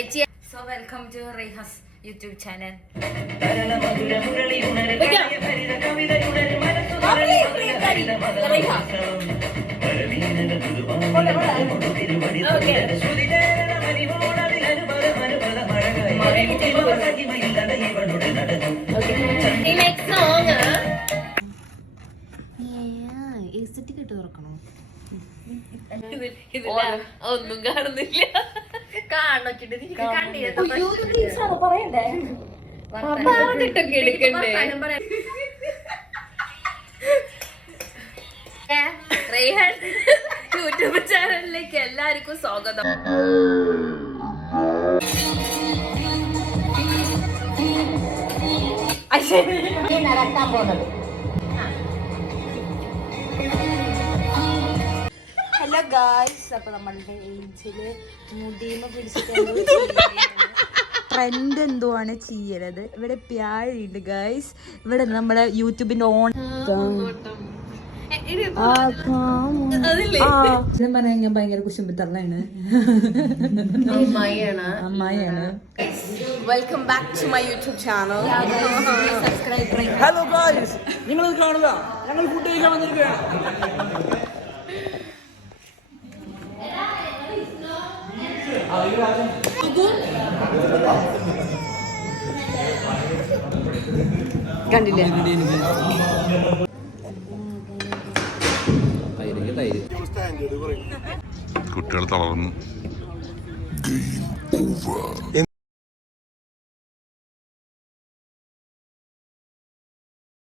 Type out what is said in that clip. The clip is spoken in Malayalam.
ചേച്ചി. So welcome to Raihas YouTube channel. ഒന്നും കാണുന്നില്ല. യൂട്യൂബ് ചാനലിലേക്ക് എല്ലാവർക്കും സ്വാഗതം. നടക്കാൻ പോകുന്നത് ഹലോ ഗായ്സ്. അപ്പൊ നമ്മളുടെ ഏഞ്ചില് മുടിയുമ പിടിച്ചിട്ട് ട്രെൻഡ് എന്തോ ആണ് ചെയ്യരുത്. ഇവിടെ പ്യാഴുണ്ട് ഗായ്സ്. ഇവിടെ നമ്മളെ യൂട്യൂബിന്റെ ഓൺ പറയാൻ ഭയങ്കര കുശുമ്പിത്തള്ളാണ്. അമ്മായിയാണ്. Welcome back to my YouTube channel. Hello guys, നിങ്ങൾ കാണുക, ഞങ്ങൾ ഫുഡ് കഴിക്കാൻ വന്നിരിക്കുകയാണ്. കണ്ടില്ലേ? കുട്ടികൾ തളർന്നു.